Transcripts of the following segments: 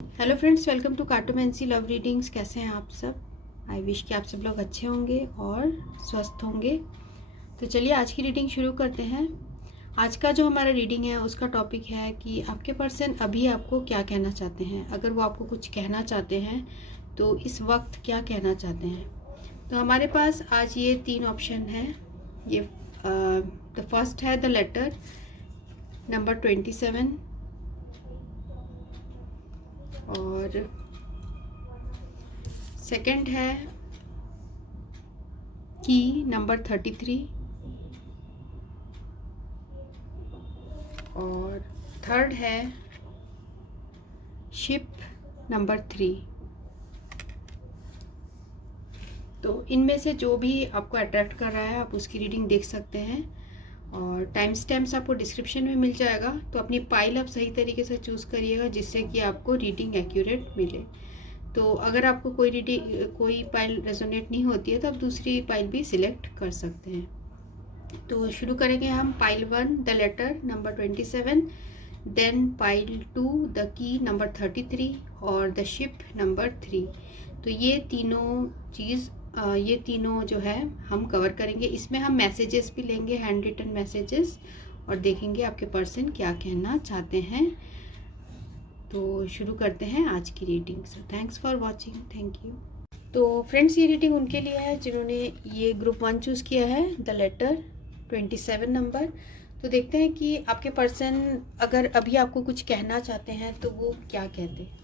Hello friends, welcome to cartomancy love readings. कैसे हैं आप सब? आई विश कि आप सब लोग अच्छे होंगे और स्वस्थ होंगे। तो चलिए आज की रीडिंग शुरू करते हैं। आज का जो हमारा रीडिंग है उसका टॉपिक है कि आपके पर्सन अभी आपको क्या कहना चाहते हैं। अगर वो आपको कुछ कहना चाहते हैं तो इस वक्त क्या कहना चाहते हैं। तो हमारे पास आज ये 3 ऑप्शन हैं। ये द फर्स्ट है द लेटर नंबर 27 और सेकंड है की नंबर 33 और थर्ड है शिप नंबर 3। तो इनमें से जो भी आपको अट्रैक्ट कर रहा है आप उसकी रीडिंग देख सकते हैं और टाइम स्टैम्प्स आपको डिस्क्रिप्शन में मिल जाएगा। तो अपनी पाइल आप सही तरीके से चूज़ करिएगा जिससे कि आपको रीडिंग एक्यूरेट मिले। तो अगर आपको कोई पाइल रेजोनेट नहीं होती है तो आप दूसरी पाइल भी सिलेक्ट कर सकते हैं। तो शुरू करेंगे हम pile 1 the letter number 27, then pile 2 the key number 33 और द शिप नंबर 3। तो ये तीनों जो है हम कवर करेंगे। इसमें हम मैसेजेस भी लेंगे, हैंड रिटन मैसेजेस, और देखेंगे आपके पर्सन क्या कहना चाहते हैं। तो शुरू करते हैं आज की reading. So thanks for watching, thank you. तो फ्रेंड्स, ये रीडिंग उनके लिए है जिन्होंने ये ग्रुप 1 चूज़ किया है, द लेटर 27 नंबर। तो देखते हैं कि आपके पर्सन अगर अभी आपको कुछ कहना चाहते हैं तो वो क्या कहते हैं।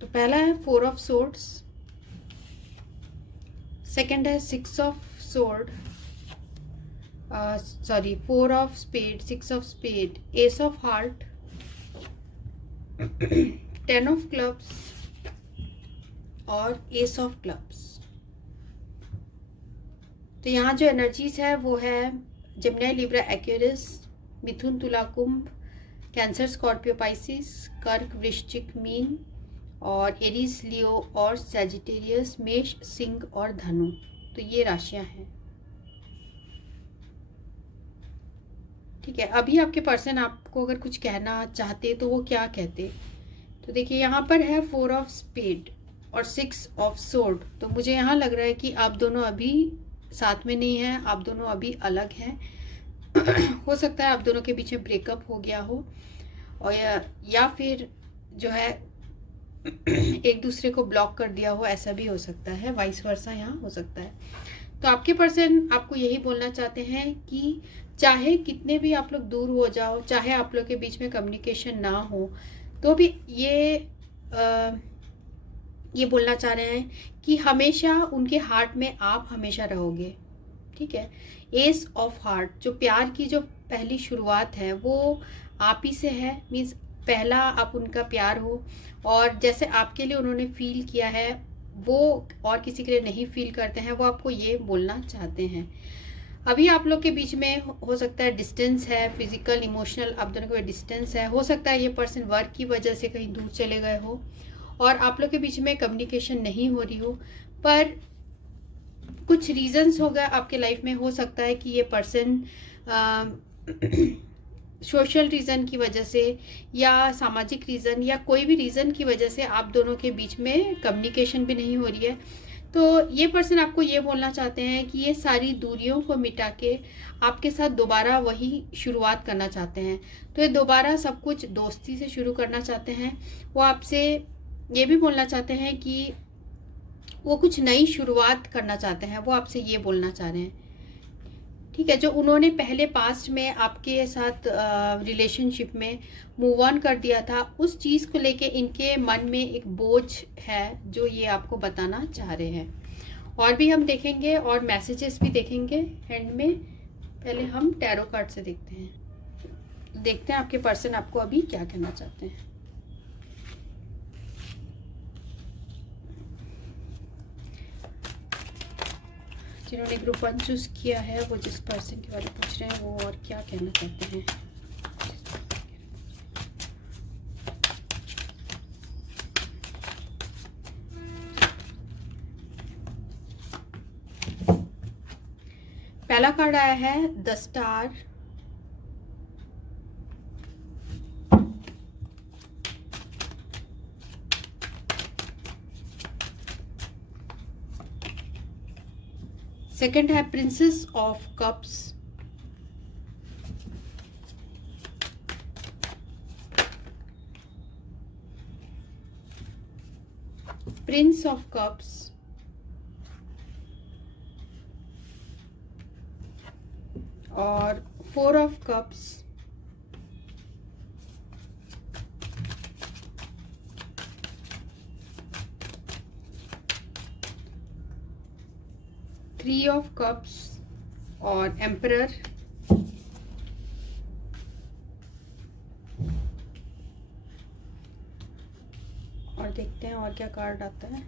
तो पहला है 4 ऑफ सोर्ड्स, सेकंड है 6 of sword, 4 of spade, 6 of spade, ace of heart, 10 of clubs और एस ऑफ क्लब्स। तो यहाँ जो एनर्जीज है वो है जेमिनी, लिब्रा, एक्वेरियस, मिथुन, तुला, कुंभ, कैंसर, स्कॉर्पियो, पाइसिस, कर्क, वृश्चिक, मीन और एरीज, लियो और सैजिटेरियस, मेष, सिंह और धनु। तो ये राशियां हैं। ठीक है, अभी आपके पर्सन आपको अगर कुछ कहना चाहते तो वो क्या कहते। तो देखिए यहाँ पर है 4 ऑफ स्पेड और 6 ऑफ सोर्ड। तो मुझे यहाँ लग रहा है कि आप दोनों अभी साथ में नहीं हैं, आप दोनों अभी अलग हैं। हो सकता है आप दोनों के बीच में ब्रेकअप हो गया हो और या फिर जो है एक दूसरे को ब्लॉक कर दिया हो, ऐसा भी हो सकता है, वाइस वर्सा यहाँ हो सकता है। तो आपके पर्सन आपको यही बोलना चाहते हैं कि चाहे कितने भी आप लोग दूर हो जाओ, चाहे आप लोग के बीच में कम्युनिकेशन ना हो, तो भी ये बोलना चाह रहे हैं कि हमेशा उनके हार्ट में आप हमेशा रहोगे। ठीक है, एस ऑफ हार्ट, जो प्यार की जो पहली शुरुआत है वो आप ही से है। मीन्स पहला आप उनका प्यार हो और जैसे आपके लिए उन्होंने फील किया है वो और किसी के लिए नहीं फील करते हैं, वो आपको ये बोलना चाहते हैं। अभी आप लोग के बीच में हो सकता है डिस्टेंस है, फिजिकल, इमोशनल, आप दोनों के डिस्टेंस है। हो सकता है ये पर्सन वर्क की वजह से कहीं दूर चले गए हो और आप लोग के बीच में कम्युनिकेशन नहीं हो रही हो, पर कुछ रीजंस होगा आपके लाइफ में। हो सकता है कि ये पर्सन सोशल रीज़न की वजह से या सामाजिक रीज़न या कोई भी रीज़न की वजह से आप दोनों के बीच में कम्युनिकेशन भी नहीं हो रही है। तो ये पर्सन आपको ये बोलना चाहते हैं कि ये सारी दूरियों को मिटा के आपके साथ दोबारा वही शुरुआत करना चाहते हैं। तो ये दोबारा सब कुछ दोस्ती से शुरू करना चाहते हैं। वो आपसे ये भी बोलना चाहते हैं कि वो कुछ नई शुरुआत करना चाहते हैं, वो आपसे ये बोलना चाह रहे हैं। ठीक है, जो उन्होंने पहले पास्ट में आपके साथ रिलेशनशिप में मूव ऑन कर दिया था, उस चीज़ को लेके इनके मन में एक बोझ है जो ये आपको बताना चाह रहे हैं। और भी हम देखेंगे और मैसेजेस भी देखेंगे हैंड में। पहले हम टैरो कार्ड से देखते हैं आपके पर्सन आपको अभी क्या कहना चाहते हैं। जिन्होंने ग्रुप 1 चूज़ किया है वो जिस पर्सन के बारे में पूछ रहे हैं वो और क्या कहना चाहते हैं। पहला कार्ड आया है द स्टार, सेकंड है princess of cups, Prince of cups, और 4 of cups, three of cups और एम्परर। और देखते हैं और क्या कार्ड आता है।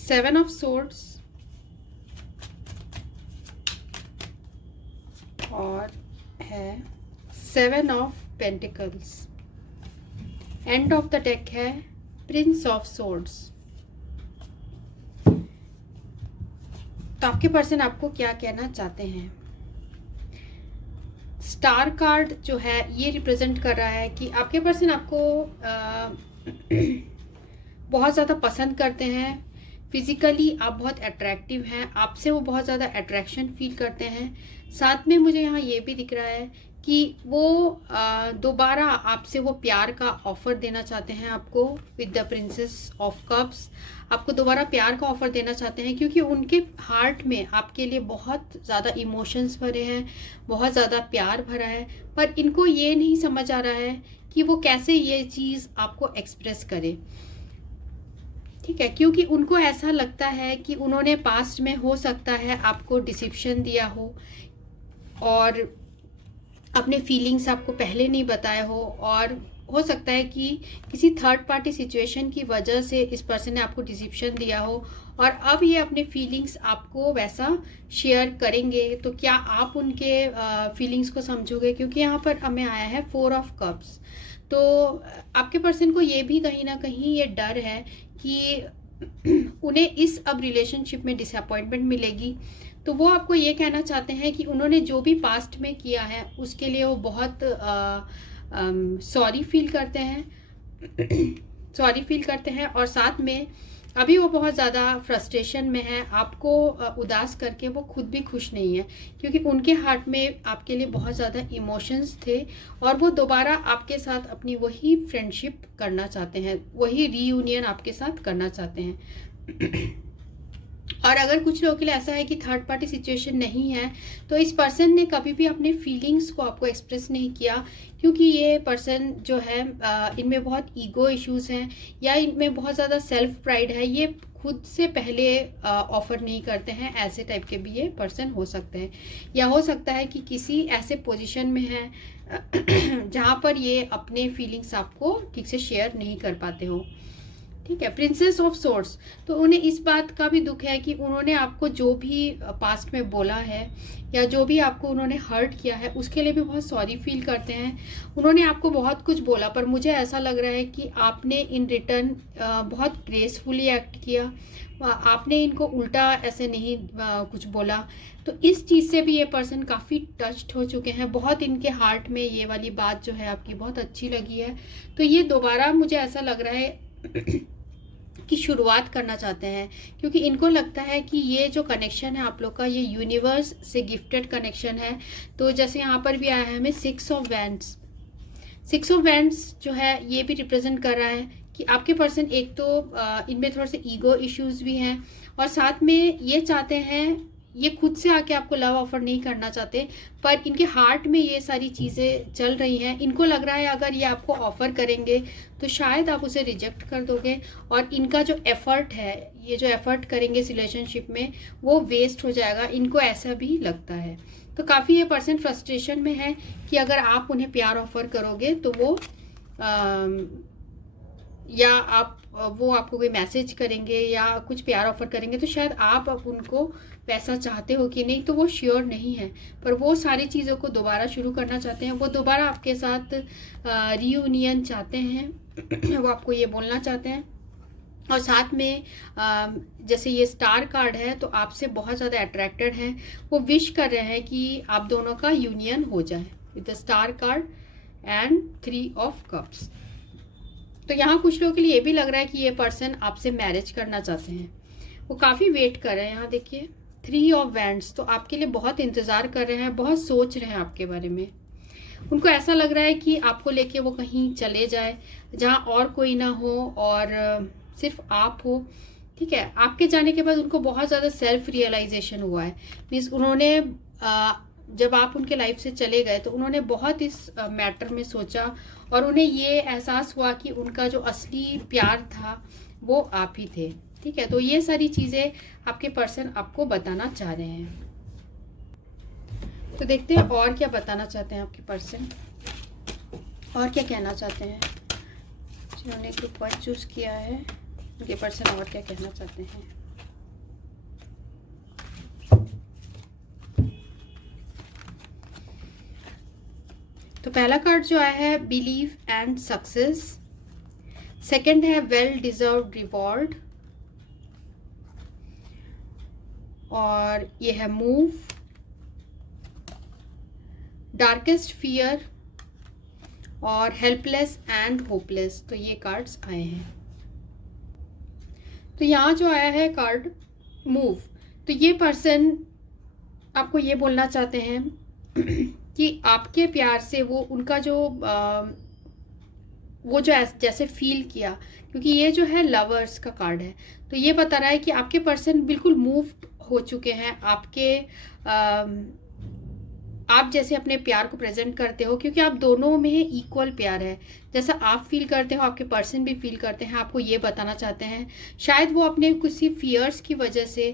सेवन ऑफ सोर्ड्स और है 7 of pentacles. End of the deck है प्रिंस ऑफ सोर्ड्स। तो आपके पर्सन आपको क्या कहना चाहते हैं। स्टार कार्ड जो है ये रिप्रेजेंट कर रहा है कि आपके पर्सन आपको बहुत ज़्यादा पसंद करते हैं। फिजिकली आप बहुत अट्रैक्टिव हैं, आपसे वो बहुत ज़्यादा अट्रैक्शन फील करते हैं। साथ में मुझे यहाँ ये भी दिख रहा है कि वो दोबारा आपसे वो प्यार का ऑफ़र देना चाहते हैं आपको। With the princess of cups आपको दोबारा प्यार का ऑफ़र देना चाहते हैं, क्योंकि उनके हार्ट में आपके लिए बहुत ज़्यादा इमोशंस भरे हैं, बहुत ज़्यादा प्यार भरा है। पर इनको ये नहीं समझ आ रहा है कि वो कैसे ये चीज़ आपको एक्सप्रेस करे, ठीक है। क्योंकि उनको ऐसा लगता है कि उन्होंने पास्ट में हो सकता है आपको डिसिप्शन दिया हो और अपने फीलिंग्स आपको पहले नहीं बताए हो, और हो सकता है कि किसी थर्ड पार्टी सिचुएशन की वजह से इस पर्सन ने आपको डिसिप्शन दिया हो और अब ये अपने फीलिंग्स आपको वैसा शेयर करेंगे। तो क्या आप उनके फीलिंग्स को समझोगे, क्योंकि यहाँ पर हमें आया है 4 ऑफ कप्स। तो आपके पर्सन को ये भी कहीं ना कहीं ये डर है कि उन्हें इस अब रिलेशनशिप में डिसअपॉइंटमेंट मिलेगी। तो वो आपको ये कहना चाहते हैं कि उन्होंने जो भी पास्ट में किया है उसके लिए वो बहुत सॉरी फील करते हैं और साथ में अभी वो बहुत ज़्यादा फ्रस्ट्रेशन में है। आपको उदास करके वो खुद भी खुश नहीं है, क्योंकि उनके हार्ट में आपके लिए बहुत ज़्यादा इमोशंस थे और वो दोबारा आपके साथ अपनी वही फ्रेंडशिप करना चाहते हैं, वही रीयूनियन आपके साथ करना चाहते हैं। और अगर कुछ लोगों के लिए ऐसा है कि थर्ड पार्टी सिचुएशन नहीं है, तो इस पर्सन ने कभी भी अपने फीलिंग्स को आपको एक्सप्रेस नहीं किया, क्योंकि ये पर्सन जो है इनमें बहुत ईगो इश्यूज हैं या इनमें बहुत ज़्यादा सेल्फ प्राइड है। ये खुद से पहले ऑफर नहीं करते हैं। ऐसे टाइप के भी ये पर्सन हो सकते हैं, या हो सकता है कि किसी ऐसे पोजीशन में है जहाँ पर ये अपने फीलिंग्स आपको ठीक से शेयर नहीं कर पाते हो, ठीक है। प्रिंसेस ऑफ सोर्ड्स, तो उन्हें इस बात का भी दुख है कि उन्होंने आपको जो भी पास्ट में बोला है या जो भी आपको उन्होंने हर्ट किया है उसके लिए भी बहुत सॉरी फील करते हैं। उन्होंने आपको बहुत कुछ बोला, पर मुझे ऐसा लग रहा है कि आपने इन रिटर्न बहुत ग्रेसफुली एक्ट किया, आपने इनको उल्टा ऐसे नहीं कुछ बोला। तो इस चीज़ से भी ये पर्सन काफ़ी टच्ड हो चुके हैं। बहुत इनके हार्ट में ये वाली बात जो है आपकी बहुत अच्छी लगी है। तो ये दोबारा मुझे ऐसा लग रहा है की शुरुआत करना चाहते हैं, क्योंकि इनको लगता है कि ये जो कनेक्शन है आप लोग का, ये यूनिवर्स से गिफ्टेड कनेक्शन है। तो जैसे यहाँ पर भी आया है हमें 6 ऑफ वैंड्स। 6 ऑफ वैंड्स जो है ये भी रिप्रेजेंट कर रहा है कि आपके पर्सन एक तो इनमें थोड़े से ईगो इश्यूज भी हैं और साथ में ये चाहते हैं, ये खुद से आके आपको लव ऑफर नहीं करना चाहते, पर इनके हार्ट में ये सारी चीज़ें चल रही हैं। इनको लग रहा है अगर ये आपको ऑफर करेंगे तो शायद आप उसे रिजेक्ट कर दोगे, और इनका जो एफर्ट है, ये जो एफर्ट करेंगे इस रिलेशनशिप में, वो वेस्ट हो जाएगा, इनको ऐसा भी लगता है। तो काफ़ी ये पर्सन फ्रस्ट्रेशन में है कि अगर आप उन्हें प्यार ऑफर करोगे तो वो या वो आपको कोई मैसेज करेंगे या कुछ प्यार ऑफर करेंगे तो शायद आप अब उनको वैसा चाहते हो कि नहीं, तो वो श्योर नहीं है, पर वो सारी चीज़ों को दोबारा शुरू करना चाहते हैं। वो दोबारा आपके साथ रियूनियन चाहते हैं, वो आपको ये बोलना चाहते हैं। और साथ में जैसे ये स्टार कार्ड है तो आपसे बहुत ज़्यादा अट्रैक्टेड हैं, वो विश कर रहे हैं कि आप दोनों का यूनियन हो जाए with the star card and 3 of cups. तो यहाँ कुछ लोगों के लिए ये भी लग रहा है कि ये पर्सन आपसे मैरिज करना चाहते हैं, वो काफ़ी वेट कर रहे हैं। यहाँ देखिए 3 ऑफ वैंड्स, तो आपके लिए बहुत इंतज़ार कर रहे हैं, बहुत सोच रहे हैं आपके बारे में। उनको ऐसा लग रहा है कि आपको लेके वो कहीं चले जाए जहाँ और कोई ना हो और सिर्फ आप हो, ठीक है। आपके जाने के बाद उनको बहुत ज़्यादा सेल्फ रियलाइजेशन हुआ है। मीन्स उन्होंने जब आप उनके लाइफ से चले गए तो उन्होंने बहुत इस मैटर में सोचा और उन्हें ये एहसास हुआ कि उनका जो असली प्यार था वो आप ही थे, ठीक है। तो ये सारी चीज़ें आपके पर्सन आपको बताना चाह रहे हैं। तो देखते हैं और क्या बताना चाहते हैं आपके पर्सन, और क्या कहना चाहते हैं। जिन्होंने ग्रुप 1 चूज़ किया है उनके पर्सन और क्या कहना चाहते हैं। तो पहला कार्ड जो आया है बिलीव एंड सक्सेस, सेकंड है वेल डिजर्व्ड रिवॉर्ड, और ये है मूव, डार्केस्ट फियर और हेल्पलेस एंड होपलेस। तो ये कार्ड्स आए हैं। तो यहाँ जो आया है कार्ड मूव, तो ये पर्सन आपको ये बोलना चाहते हैं कि आपके प्यार से वो उनका जो वो जो जैसे फील किया, क्योंकि ये जो है लवर्स का कार्ड है, तो ये बता रहा है कि आपके पर्सन बिल्कुल मूव हो चुके हैं आपके आप जैसे अपने प्यार को प्रेजेंट करते हो, क्योंकि आप दोनों में इक्वल प्यार है। जैसा आप फील करते हो आपके पर्सन भी फील करते हैं, आपको ये बताना चाहते हैं। शायद वो अपने किसी फियर्स की वजह से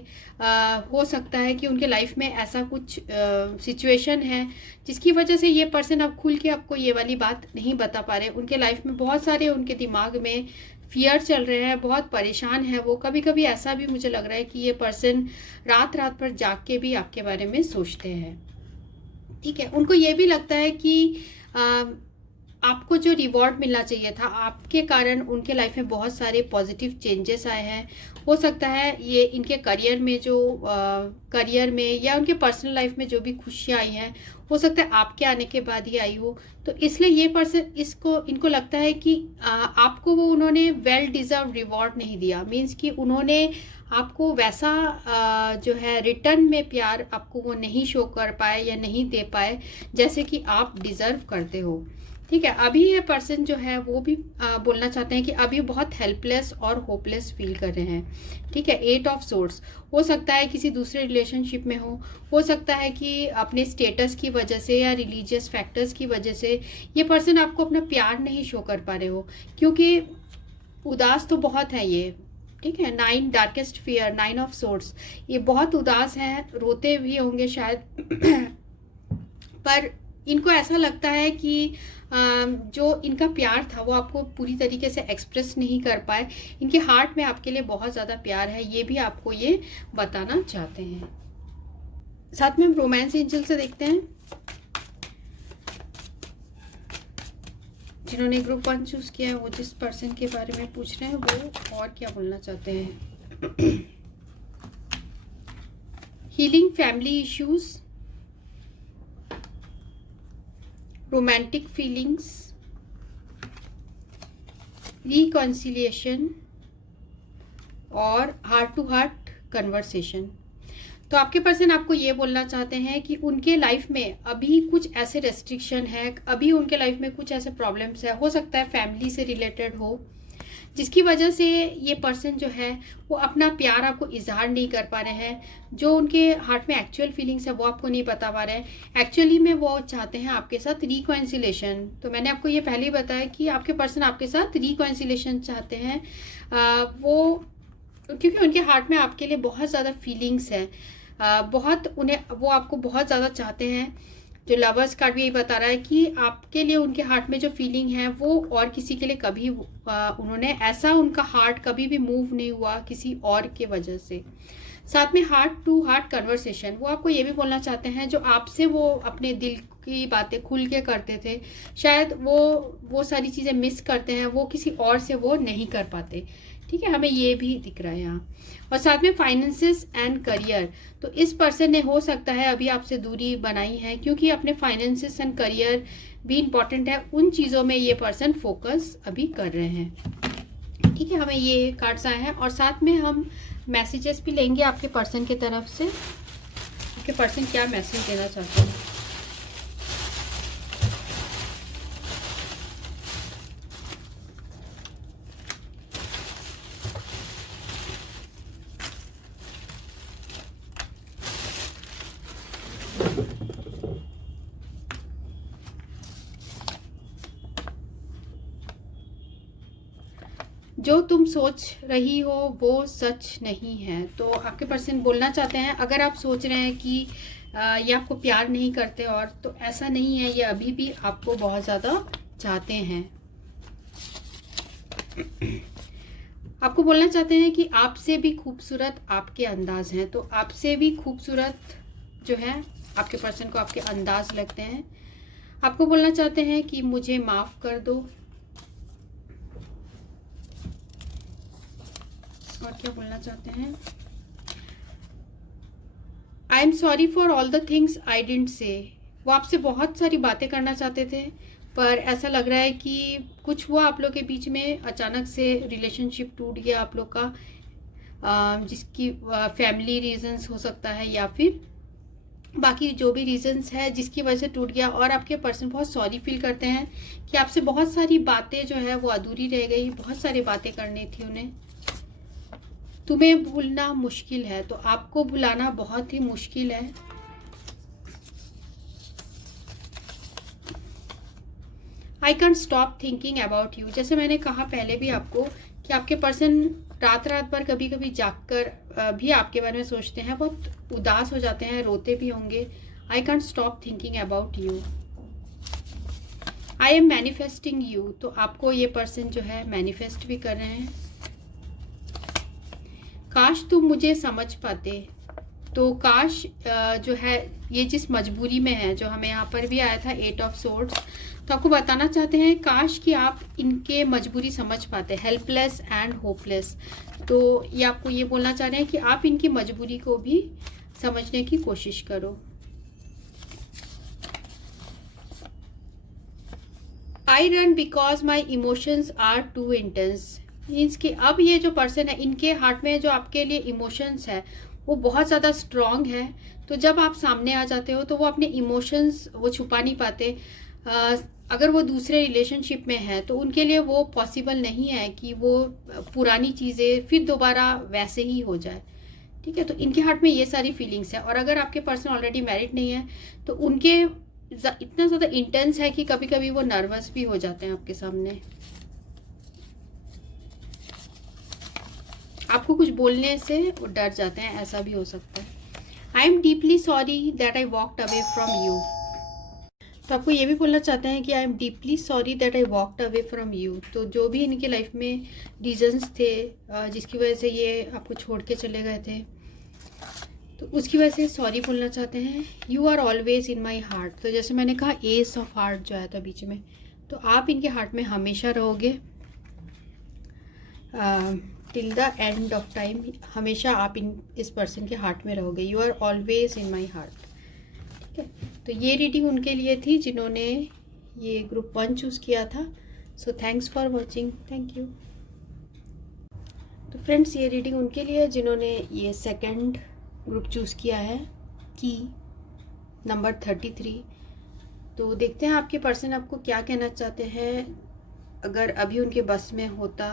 हो सकता है कि उनके लाइफ में ऐसा कुछ सिचुएशन है जिसकी वजह से ये पर्सन अब खुल के आपको ये वाली बात नहीं बता पा रहे। उनके लाइफ में बहुत सारे उनके दिमाग में फियर चल रहे हैं, बहुत परेशान है वो। कभी कभी ऐसा भी मुझे लग रहा है कि ये पर्सन रात रात भर जाग के भी आपके बारे में सोचते हैं, ठीक है। उनको ये भी लगता है कि आपको जो रिवॉर्ड मिलना चाहिए था, आपके कारण उनके लाइफ में बहुत सारे पॉजिटिव चेंजेस आए हैं। हो सकता है ये इनके करियर में जो करियर में या उनके पर्सनल लाइफ में जो भी खुशियाँ आई हैं, हो सकता है आपके आने के बाद ही आई हो। तो इसलिए ये पर्सन इनको लगता है कि आपको वो उन्होंने वेल डिजर्व रिवॉर्ड नहीं दिया। मीन्स कि उन्होंने आपको वैसा जो है रिटर्न में प्यार आपको वो नहीं शो कर पाए या नहीं दे पाए जैसे कि आप डिज़र्व करते हो, ठीक है। अभी ये पर्सन जो है वो भी बोलना चाहते हैं कि अभी बहुत हेल्पलेस और होपलेस फील कर रहे हैं, ठीक है। 8 ऑफ सोर्ड्स, हो सकता है किसी दूसरे रिलेशनशिप में हो सकता है कि अपने स्टेटस की वजह से या रिलीजियस फैक्टर्स की वजह से ये पर्सन आपको अपना प्यार नहीं शो कर पा रहे हो, क्योंकि उदास तो बहुत है ये, ठीक है। 9 डार्केस्ट फियर, 9 ऑफ सोर्ड्स, ये बहुत उदास हैं, रोते भी होंगे शायद पर इनको ऐसा लगता है कि जो इनका प्यार था वो आपको पूरी तरीके से एक्सप्रेस नहीं कर पाए। इनके हार्ट में आपके लिए बहुत ज़्यादा प्यार है, ये भी आपको ये बताना चाहते हैं। साथ में हम रोमांस एंजल से देखते हैं। जिन्होंने ग्रुप 1 चूज किया है वो जिस पर्सन के बारे में पूछ रहे हैं वो और क्या बोलना चाहते हैं। Healing family issues, romantic feelings, reconciliation और हार्ट टू हार्ट कन्वर्सेशन। तो आपके पर्सन आपको ये बोलना चाहते हैं कि उनके लाइफ में अभी कुछ ऐसे रेस्ट्रिक्शन है, अभी उनके लाइफ में कुछ ऐसे प्रॉब्लम्स है, हो सकता है फैमिली से रिलेटेड हो जिसकी वजह से ये पर्सन जो है वो अपना प्यार आपको इजहार नहीं कर पा रहे हैं। जो उनके हार्ट में एक्चुअल फीलिंग्स है वो आपको नहीं बता पा रहे हैं। एक्चुअली में वो चाहते हैं आपके साथ रिकॉन्सिलेशन। तो मैंने आपको ये पहले ही बताया कि आपके पर्सन आपके साथ रिकॉन्सिलेशन चाहते हैं। वो क्योंकि उनके हार्ट में आपके लिए बहुत ज़्यादा फीलिंग्स है, बहुत उन्हें, वो आपको बहुत ज़्यादा चाहते हैं। जो लवर्स कार्ड भी यही बता रहा है कि आपके लिए उनके हार्ट में जो फीलिंग है वो और किसी के लिए कभी उन्होंने ऐसा, उनका हार्ट कभी भी मूव नहीं हुआ किसी और के वजह से। साथ में हार्ट टू हार्ट कन्वर्सेशन, वो आपको ये भी बोलना चाहते हैं जो आपसे वो अपने दिल की बातें खुल के करते थे, शायद वो सारी चीज़ें मिस करते हैं, वो किसी और से वो नहीं कर पाते। ठीक है, हमें ये भी दिख रहा है यहाँ। और साथ में फाइनेंसेस एंड करियर, तो इस पर्सन ने हो सकता है अभी आपसे दूरी बनाई है क्योंकि अपने फाइनेंसेस एंड करियर भी इम्पॉर्टेंट है, उन चीज़ों में ये पर्सन फोकस अभी कर रहे हैं। ठीक है, हमें ये कार्ड्स आए हैं। और साथ में हम मैसेजेस भी लेंगे आपके पर्सन की तरफ से, आपके पर्सन क्या मैसेज देना चाहते हैं। जो तुम सोच रही हो वो सच नहीं है। तो आपके पर्सन बोलना चाहते हैं, अगर आप सोच रहे हैं कि ये आपको प्यार नहीं करते और, तो ऐसा नहीं है, ये अभी भी आपको बहुत ज़्यादा चाहते हैं। आपको बोलना चाहते हैं कि आपसे भी खूबसूरत आपके अंदाज हैं। तो आपसे भी खूबसूरत जो है आपके पर्सन को आपके अंदाज लगते हैं। आपको बोलना चाहते हैं कि मुझे माफ़ कर दो। और क्या बोलना चाहते हैं, I am sorry for all the things I didn't say. वो आपसे बहुत सारी बातें करना चाहते थे, पर ऐसा लग रहा है कि कुछ हुआ आप लोग के बीच में, अचानक से रिलेशनशिप टूट गया आप लोग का, जिसकी फैमिली रीजंस हो सकता है या फिर बाकी जो भी रीजंस है जिसकी वजह से टूट गया। और आपके पर्सन बहुत सॉरी फील करते हैं कि आपसे बहुत सारी बातें जो है वो अधूरी रह गई, बहुत सारी बातें करनी थी उन्हें। तुम्हें भूलना मुश्किल है, तो आपको भुलाना बहुत ही मुश्किल है। I can't stop thinking about you, जैसे मैंने कहा पहले भी आपको कि आपके पर्सन रात रात भर कभी कभी जागकर भी आपके बारे में सोचते हैं, बहुत उदास हो जाते हैं, रोते भी होंगे। I can't stop thinking about you, I am manifesting you, तो आपको ये पर्सन जो है मैनिफेस्ट भी कर रहे हैं। काश तुम मुझे समझ पाते, तो काश जो है ये जिस मजबूरी में है, जो हमें यहाँ पर भी आया था 8 ऑफ सोर्ड्स, तो आपको बताना चाहते हैं काश कि आप इनके मजबूरी समझ पाते, हेल्पलेस एंड होपलेस। तो ये आपको ये बोलना चाह रहे हैं कि आप इनकी मजबूरी को भी समझने की कोशिश करो। I run because my emotions are too intense, means कि अब ये जो पर्सन है इनके हार्ट में जो आपके लिए इमोशंस है वो बहुत ज़्यादा स्ट्रॉन्ग है। तो जब आप सामने आ जाते हो तो वो अपने इमोशंस वो छुपा नहीं पाते। अगर वो दूसरे रिलेशनशिप में है तो उनके लिए वो पॉसिबल नहीं है कि वो पुरानी चीज़ें फिर दोबारा वैसे ही हो जाए। ठीक है, तो इनके हार्ट में ये सारी फीलिंग्स है। और अगर आपके पर्सन ऑलरेडी मैरिड नहीं है तो उनके इतना ज़्यादा इंटेंस है कि कभी कभी वो नर्वस भी हो जाते हैं आपके सामने। आपको कुछ बोलने से वो डर जाते हैं, ऐसा भी हो सकता है। I am deeply sorry that I walked away from you, तो आपको ये भी बोलना चाहते हैं कि I am deeply sorry that I walked away from you. तो जो भी इनकी लाइफ में रीजंस थे जिसकी वजह से ये आपको छोड़ के चले गए थे, तो उसकी वजह से सॉरी बोलना चाहते हैं। You are always in my heart, तो जैसे मैंने कहा एस ऑफ हार्ट जो आया था बीच में, तो आप इनके हार्ट में हमेशा रहोगे till the end of time, हमेशा आप इस पर्सन के हार्ट में रहोगे। You are always in my heart. ठीक है, तो ये रीडिंग उनके लिए थी जिन्होंने ये ग्रुप 1 चूज़ किया था। So thanks for watching, thank you. तो फ्रेंड्स, ये रीडिंग उनके लिए जिन्होंने ये सेकंड ग्रुप चूज़ किया है, की नंबर 33। तो देखते हैं आपके पर्सन आपको क्या कहना चाहते हैं। अगर अभी उनके बस में होता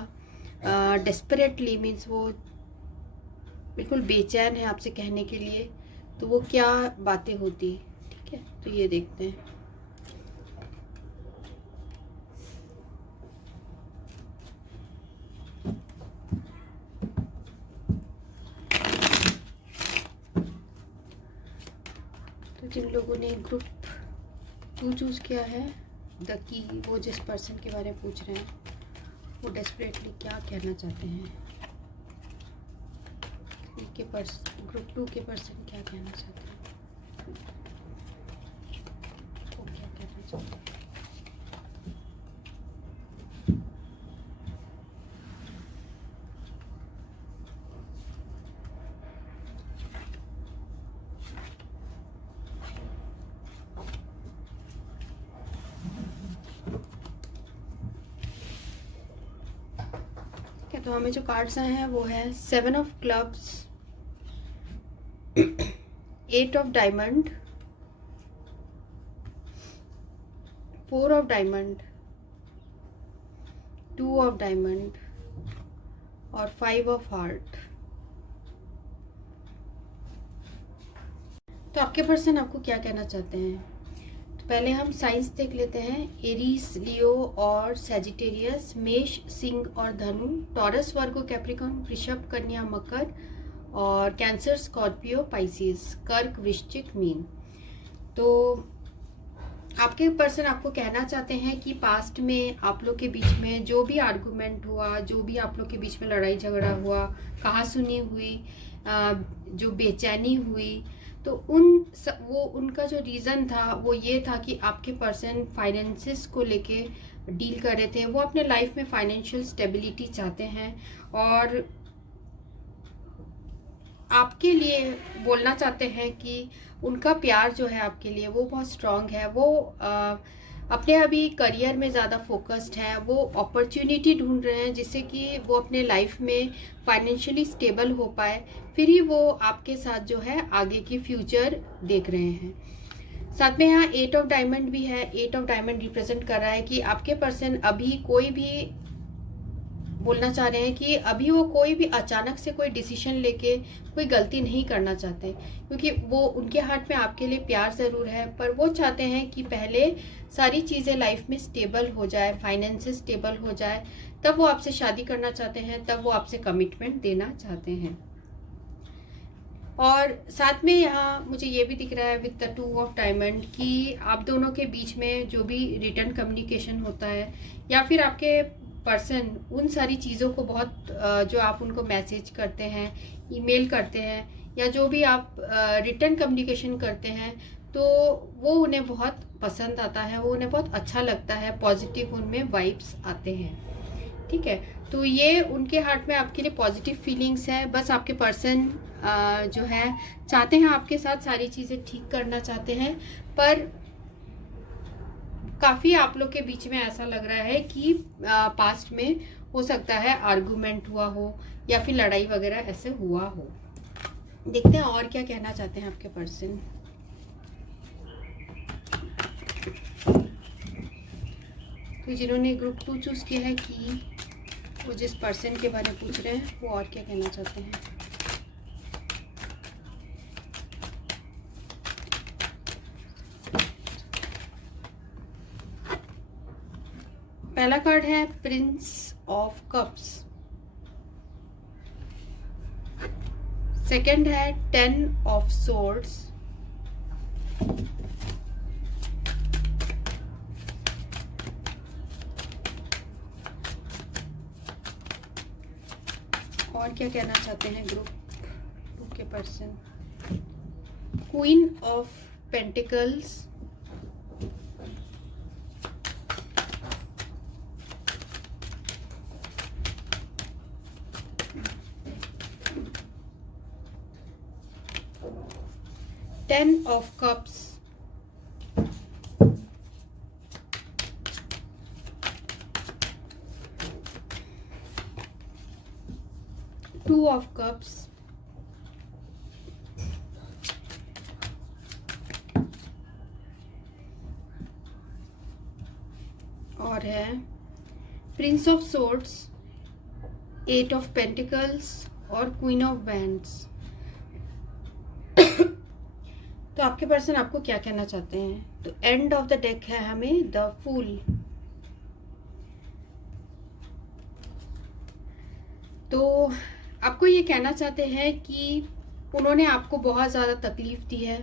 डेस्परेटली मीन्स वो बिल्कुल बेचैन है आपसे कहने के लिए, तो वो क्या बातें होती। ठीक है, तो ये देखते हैं। तो जिन लोगों ने ग्रुप 2 चूज़ किया है, द की, वो जिस पर्सन के बारे में पूछ रहे हैं वो डेस्परेटली क्या कहना चाहते हैं, ग्रुप 2 के पर्सन क्या कहना चाहते हैं, वो क्या कहना चाहते हैं। तो हमें जो कार्ड्स आए हैं वो है 7 of clubs, 8 of diamond, 4 of diamond, 2 of diamond और 5 ऑफ हार्ट। तो आपके पर्सन आपको क्या कहना चाहते हैं। तो पहले हम साइंस देख लेते हैं। एरीज, लियो और सैजिटेरियस, मेष, सिंह और धनु, टॉरस, वर्गो, कैप्रिकॉर्न, वृषभ, कन्या, मकर और कैंसर, स्कॉर्पियो, पाइसिस, कर्क, वृश्चिक, मीन। तो आपके पर्सन आपको कहना चाहते हैं कि पास्ट में आप लोग के बीच में जो भी आर्गुमेंट हुआ, जो भी आप लोग के बीच में लड़ाई झगड़ा हुआ, कहा सुनी हुई, जो बेचैनी हुई, तो उनका जो रीज़न था वो ये था कि आपके पर्सन फाइनेंसिस को लेके डील कर रहे थे। वो अपने लाइफ में फाइनेंशियल स्टेबिलिटी चाहते हैं और आपके लिए बोलना चाहते हैं कि उनका प्यार जो है आपके लिए वो बहुत स्ट्रांग है। वो अपने अभी करियर में ज़्यादा फोकस्ड है। वो अपॉर्चुनिटी ढूंढ रहे हैं जिससे कि वो अपने लाइफ में फाइनेंशियली स्टेबल हो पाए, फिर ही वो आपके साथ जो है आगे की फ्यूचर देख रहे हैं। साथ में यहाँ 8 ऑफ डायमंड भी है। 8 ऑफ डायमंड रिप्रेजेंट कर रहा है कि आपके पर्सन अभी कोई भी बोलना चाह रहे हैं कि अभी वो कोई भी अचानक से कोई डिसीजन लेके कोई गलती नहीं करना चाहते, क्योंकि वो उनके हार्ट में आपके लिए प्यार ज़रूर है, पर वो चाहते हैं कि पहले सारी चीज़ें लाइफ में स्टेबल हो जाए, फाइनेंसेस स्टेबल हो जाए, तब वो आपसे शादी करना चाहते हैं, तब वो आपसे कमिटमेंट देना चाहते हैं। और साथ में यहाँ मुझे ये भी दिख रहा है विद द 2 ऑफ डायमंड कि आप दोनों के बीच में जो भी रिटर्न कम्युनिकेशन होता है या फिर आपके पर्सन उन सारी चीज़ों को बहुत जो आप उनको मैसेज करते हैं, ईमेल करते हैं या जो भी आप रिटर्न कम्युनिकेशन करते हैं, तो वो उन्हें बहुत पसंद आता है, वो उन्हें बहुत अच्छा लगता है, पॉजिटिव उनमें वाइब्स आते हैं। ठीक है, तो ये उनके हार्ट में आपके लिए पॉजिटिव फीलिंग्स है। बस आपके पर्सन जो है चाहते हैं आपके साथ सारी चीज़ें ठीक करना चाहते हैं, पर काफ़ी आप लोग के बीच में ऐसा लग रहा है कि पास्ट में हो सकता है आर्गुमेंट हुआ हो या फिर लड़ाई वगैरह ऐसे हुआ हो। देखते हैं और क्या कहना चाहते हैं आपके पर्सन। तो जिन्होंने ग्रुप 2 चूज़ किया है कि वो जिस पर्सन के बारे में पूछ रहे हैं वो और क्या कहना चाहते हैं। पहला कार्ड है प्रिंस ऑफ कप्स, सेकंड है 10 ऑफ सोर्ड्स, और क्या कहना चाहते हैं ग्रुप 2 के person. Queen of pentacles, Ten of Cups, Two of Cups, और है Prince of Swords, 8 of pentacles और क्वीन ऑफ वैंड्स। तो आपके पर्सन आपको क्या कहना चाहते हैं? तो एंड ऑफ द डेक है हमें द फूल। तो आपको ये कहना चाहते हैं कि उन्होंने आपको बहुत ज़्यादा तकलीफ़ दी है,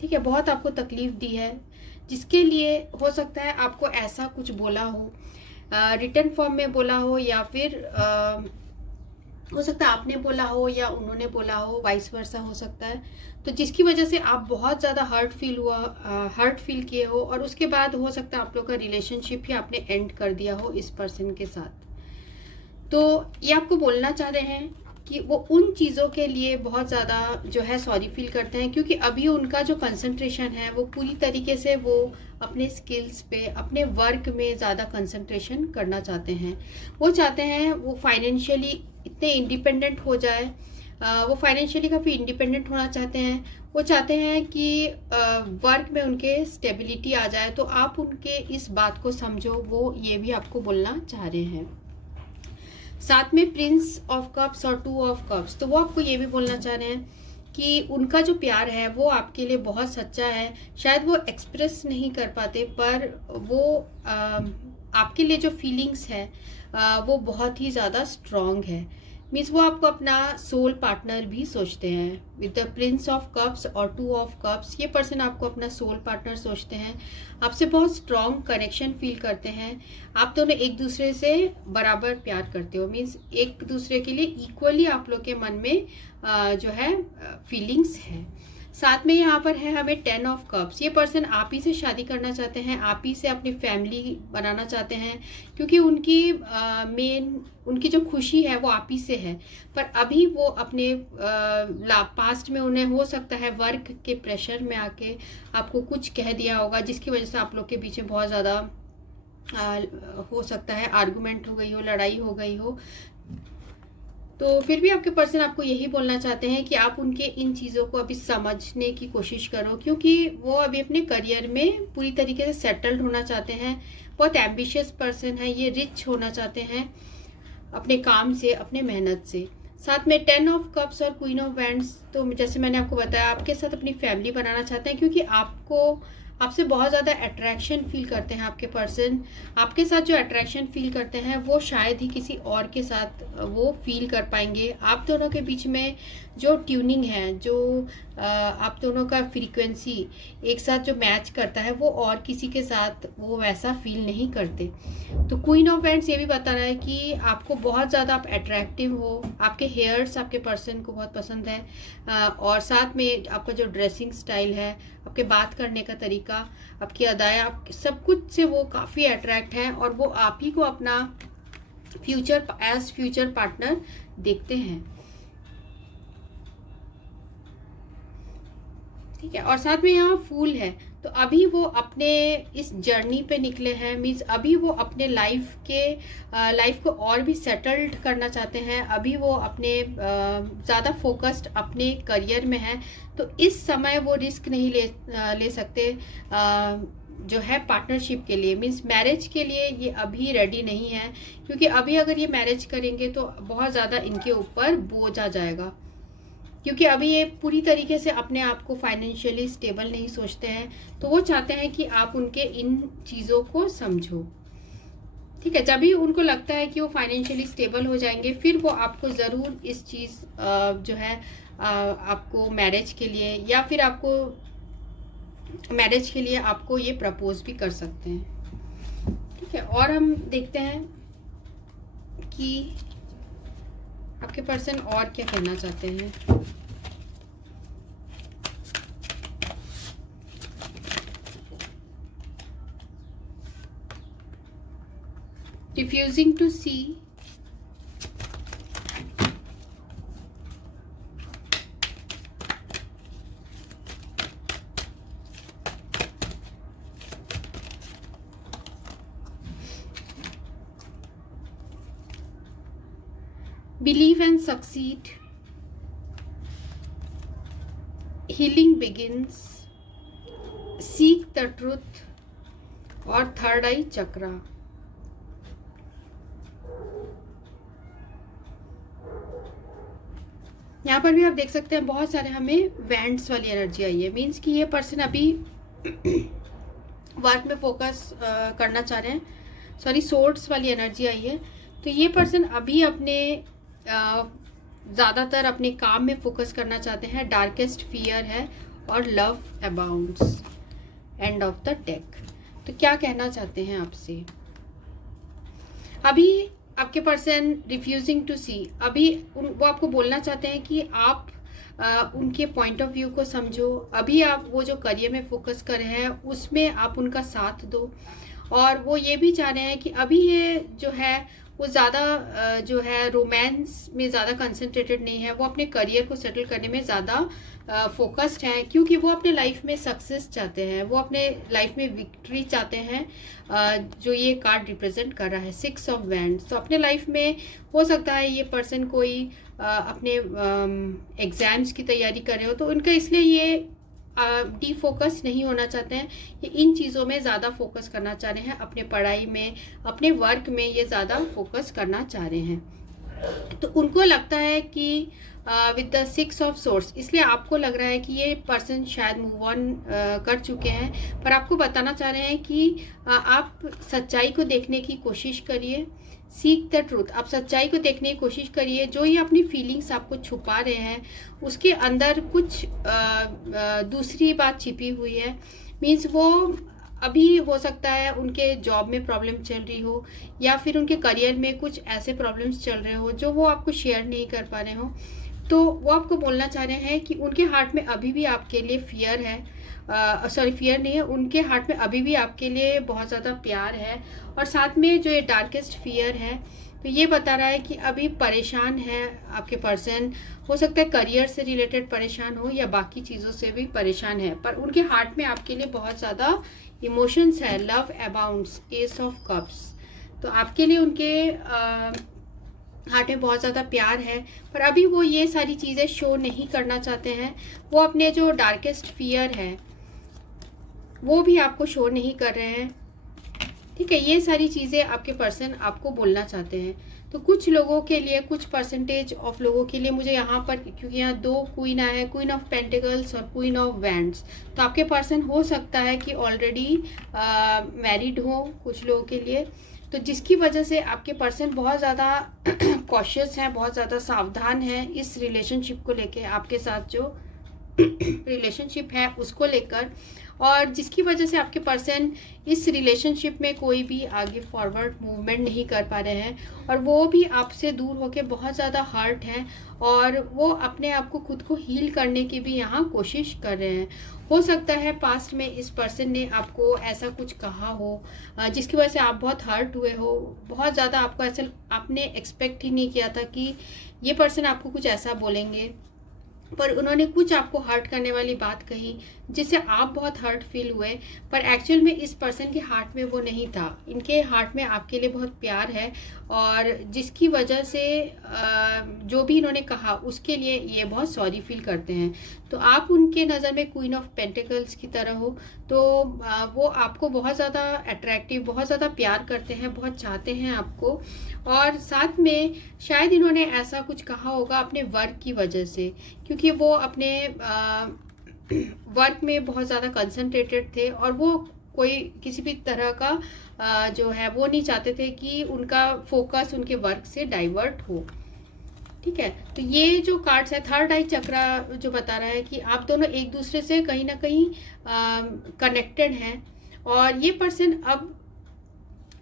ठीक है, बहुत आपको तकलीफ़ दी है, जिसके लिए हो सकता है आपको ऐसा कुछ बोला हो, रिटर्न फॉर्म में बोला हो, या फिर हो सकता है आपने बोला हो या उन्होंने बोला हो, वाइस वर्सा हो सकता है। तो जिसकी वजह से आप बहुत ज़्यादा हर्ट फील किए हो, और उसके बाद हो सकता है आप लोग का रिलेशनशिप ही आपने एंड कर दिया हो इस पर्सन के साथ। तो ये आपको बोलना चाह रहे हैं कि वो उन चीज़ों के लिए बहुत ज़्यादा जो है सॉरी फील करते हैं, क्योंकि अभी उनका जो कंसंट्रेशन है वो पूरी तरीके से वो अपने स्किल्स पे, अपने वर्क में ज़्यादा कंसंट्रेशन करना चाहते हैं। वो चाहते हैं वो फाइनेंशियली इतने इंडिपेंडेंट हो जाए, वो फाइनेंशियली काफ़ी इंडिपेंडेंट होना चाहते हैं। वो चाहते हैं कि वर्क में उनके स्टेबिलिटी आ जाए। तो आप उनके इस बात को समझो, वो ये भी आपको बोलना चाह रहे हैं। साथ में प्रिंस ऑफ कप्स और 2 ऑफ कप्स, तो वो आपको ये भी बोलना चाह रहे हैं कि उनका जो प्यार है वो आपके लिए बहुत सच्चा है। शायद वो एक्सप्रेस नहीं कर पाते, पर वो आपके लिए जो फीलिंग्स है वो बहुत ही ज़्यादा स्ट्रॉन्ग है। मीन्स वो आपको अपना सोल पार्टनर भी सोचते हैं। With the Prince of cups और 2 ऑफ कप्स, ये पर्सन आपको अपना सोल पार्टनर सोचते हैं, आपसे बहुत स्ट्रॉन्ग कनेक्शन फील करते हैं। आप दोनों एक दूसरे से बराबर प्यार करते हो, मीन्स एक दूसरे के लिए इक्वली आप लोग के मन में जो है फीलिंग्स है। साथ में यहाँ पर है हमें 10 ऑफ कप्स। ये पर्सन आप ही से शादी करना चाहते हैं, आप ही से अपनी फैमिली बनाना चाहते हैं, क्योंकि उनकी उनकी जो खुशी है वो आप ही से है। पर अभी वो अपने पास्ट में उन्हें हो सकता है वर्क के प्रेशर में आके आपको कुछ कह दिया होगा, जिसकी वजह से आप लोग के बीच में बहुत ज़्यादा हो सकता है आर्गुमेंट हो गई हो, लड़ाई हो गई हो। तो फिर भी आपके पर्सन आपको यही बोलना चाहते हैं कि आप उनके इन चीज़ों को अभी समझने की कोशिश करो, क्योंकि वो अभी अपने करियर में पूरी तरीके से सेटल्ड होना चाहते हैं। बहुत एम्बिशियस पर्सन है ये, रिच होना चाहते हैं अपने काम से, अपने मेहनत से। साथ में 10 ऑफ कप्स और क्वीन ऑफ वैंड्स, तो जैसे मैंने आपको बताया आपके साथ अपनी फैमिली बनाना चाहते हैं, क्योंकि आपसे बहुत ज़्यादा अट्रैक्शन फील करते हैं आपके पर्सन। आपके साथ जो अट्रैक्शन फील करते हैं वो शायद ही किसी और के साथ वो फील कर पाएंगे। आप दोनों के बीच में जो ट्यूनिंग है, जो आप दोनों का फ्रीक्वेंसी एक साथ जो मैच करता है, वो और किसी के साथ वो वैसा फील नहीं करते। तो क्वीन ऑफ वैंड्स ये भी बता रहा है कि आपको बहुत ज़्यादा आप अट्रैक्टिव हो, आपके हेयर्स आपके पर्सन को बहुत पसंद है, और साथ में आपका जो ड्रेसिंग स्टाइल है, आपके बात करने का तरीका, आपकी अदाएं, आप सब कुछ से वो काफ़ी अट्रैक्ट हैं, और वो आप ही को अपना फ्यूचर पार्टनर देखते हैं, ठीक है। और साथ में यहाँ फूल है, तो अभी वो अपने इस जर्नी पे निकले हैं, मीन्स अभी वो अपने लाइफ को और भी सेटल्ड करना चाहते हैं। अभी वो अपने ज़्यादा फोकस्ड अपने करियर में है, तो इस समय वो रिस्क नहीं ले सकते जो है पार्टनरशिप के लिए, मीन्स मैरिज के लिए ये अभी रेडी नहीं है, क्योंकि अभी अगर ये मैरिज करेंगे तो बहुत ज़्यादा इनके ऊपर बोझ आ जाएगा, क्योंकि अभी ये पूरी तरीके से अपने आप को फाइनेंशियली स्टेबल नहीं सोचते हैं। तो वो चाहते हैं कि आप उनके इन चीज़ों को समझो, ठीक है। जब भी उनको लगता है कि वो फाइनेंशियली स्टेबल हो जाएंगे, फिर वो आपको ज़रूर इस चीज़ जो है आपको मैरिज के लिए, या फिर आपको मैरिज के लिए आपको ये प्रपोज भी कर सकते हैं, ठीक है। और हम देखते हैं कि आपके पर्सन और क्या कहना चाहते हैं। Refusing to see, believe and succeed, healing begins, seek the truth, और थर्ड आई चक्रा। यहाँ पर भी आप देख सकते हैं बहुत सारे हमें वेंट्स वाली एनर्जी आई है, मीन्स कि ये पर्सन अभी वर्क में फोकस करना चाह रहे हैं, सॉरी सोर्ड्स वाली एनर्जी आई है। तो ये पर्सन अभी अपने ज़्यादातर अपने काम में फोकस करना चाहते हैं, डार्केस्ट फियर है और love abounds, end of the deck. तो क्या कहना चाहते हैं आपसे? अभी आपके पर्सन रिफ्यूजिंग टू सी, अभी वो आपको बोलना चाहते हैं कि आप उनके पॉइंट ऑफ व्यू को समझो। अभी आप वो जो करियर में फोकस कर रहे हैं उसमें आप उनका साथ दो, और वो ये भी चाह रहे हैं कि अभी ये जो है वो ज़्यादा जो है रोमांस में ज़्यादा कंसंट्रेटेड नहीं है, वो अपने करियर को सेटल करने में ज़्यादा फोकस्ड हैं, क्योंकि वो अपने लाइफ में सक्सेस चाहते हैं, वो अपने लाइफ में विक्ट्री चाहते हैं, जो ये कार्ड रिप्रेजेंट कर रहा है 6 ऑफ वैंड्स। तो अपने लाइफ में हो सकता है ये पर्सन कोई अपने एग्ज़ाम्स की तैयारी कर रहे हो, तो उनका इसलिए ये डी फोकस नहीं होना चाहते हैं, ये इन चीज़ों में ज़्यादा फोकस करना चाह रहे हैं, अपने पढ़ाई में, अपने वर्क में ये ज़्यादा फोकस करना चाह रहे हैं। तो उनको लगता है कि विद द 6 ऑफ सोर्स, इसलिए आपको लग रहा है कि ये पर्सन शायद मूव ऑन कर चुके हैं, पर आपको बताना चाह रहे हैं कि आप सच्चाई को देखने की कोशिश करिए, सीक द ट्रूथ, आप सच्चाई को देखने की कोशिश करिए। जो ये अपनी फीलिंग्स आपको छुपा रहे हैं उसके अंदर कुछ दूसरी बात छिपी हुई है, मीन्स वो अभी हो सकता है उनके जॉब में प्रॉब्लम चल रही हो, या फिर उनके करियर में कुछ ऐसे प्रॉब्लम्स चल रहे हो जो वो आपको शेयर नहीं कर पा रहे हो। तो वो आपको बोलना चाह रहे हैं कि उनके हार्ट में अभी भी आपके लिए फियर है, सॉरी फियर नहीं है, उनके हार्ट में अभी भी आपके लिए बहुत ज़्यादा प्यार है, और साथ में जो ये डार्केस्ट फियर है तो ये बता रहा है कि अभी परेशान है आपके पर्सन। हो सकता है करियर से रिलेटेड परेशान हो या बाकी चीज़ों से भी परेशान है, पर उनके हार्ट में आपके लिए बहुत ज़्यादा इमोशंस है, love abounds, S of cups. तो आपके लिए उनके हार्ट में बहुत ज़्यादा प्यार है, पर अभी वो ये सारी चीज़ें शो नहीं करना चाहते हैं। वो अपने जो डार्केस्ट फियर है वो भी आपको शो नहीं कर रहे हैं, ठीक है। ये सारी चीज़ें आपके पर्सन आपको बोलना चाहते हैं। तो कुछ लोगों के लिए, कुछ परसेंटेज ऑफ लोगों के लिए, मुझे यहाँ पर क्योंकि यहाँ 2 क्वीन आया है, क्वीन ऑफ पेंटिकल्स और क्वीन ऑफ वैंड्स, तो आपके पर्सन हो सकता है कि ऑलरेडी मैरिड हो कुछ लोगों के लिए, तो जिसकी वजह से आपके पर्सन बहुत ज़्यादा कॉशियस हैं, बहुत ज़्यादा सावधान हैं इस रिलेशनशिप को लेके, आपके साथ जो रिलेशनशिप है उसको लेकर, और जिसकी वजह से आपके पर्सन इस रिलेशनशिप में कोई भी आगे फॉरवर्ड मूवमेंट नहीं कर पा रहे हैं, और वो भी आपसे दूर होके बहुत ज़्यादा हर्ट हैं, और वो अपने आप को खुद को हील करने की भी यहाँ कोशिश कर रहे हैं। हो सकता है पास्ट में इस पर्सन ने आपको ऐसा कुछ कहा हो जिसकी वजह से आप बहुत हर्ट हुए हो, बहुत ज़्यादा आपको ऐसा आपने एक्सपेक्ट ही नहीं किया था कि ये पर्सन आपको कुछ ऐसा बोलेंगे, पर उन्होंने कुछ आपको हर्ट करने वाली बात कही जिससे आप बहुत हर्ट फील हुए, पर एक्चुअल में इस पर्सन के हार्ट में वो नहीं था। इनके हार्ट में आपके लिए बहुत प्यार है, और जिसकी वजह से जो भी इन्होंने कहा उसके लिए ये बहुत सॉरी फील करते हैं। तो आप उनके नज़र में क्वीन ऑफ पेंटिकल्स की तरह हो, तो वो आपको बहुत ज़्यादा अट्रैक्टिव, बहुत ज़्यादा प्यार करते हैं, बहुत चाहते हैं आपको, और साथ में शायद इन्होंने ऐसा कुछ कहा होगा अपने वर्क की वजह से, क्योंकि वो अपने वर्क में बहुत ज़्यादा कंसंट्रेटेड थे, और वो कोई किसी भी तरह का जो है वो नहीं चाहते थे कि उनका फोकस उनके वर्क से डाइवर्ट हो, ठीक है। तो ये जो कार्ड्स है, थर्ड आई चक्रा जो बता रहा है कि आप दोनों एक दूसरे से कहीं ना कहीं कनेक्टेड हैं, और ये पर्सन अब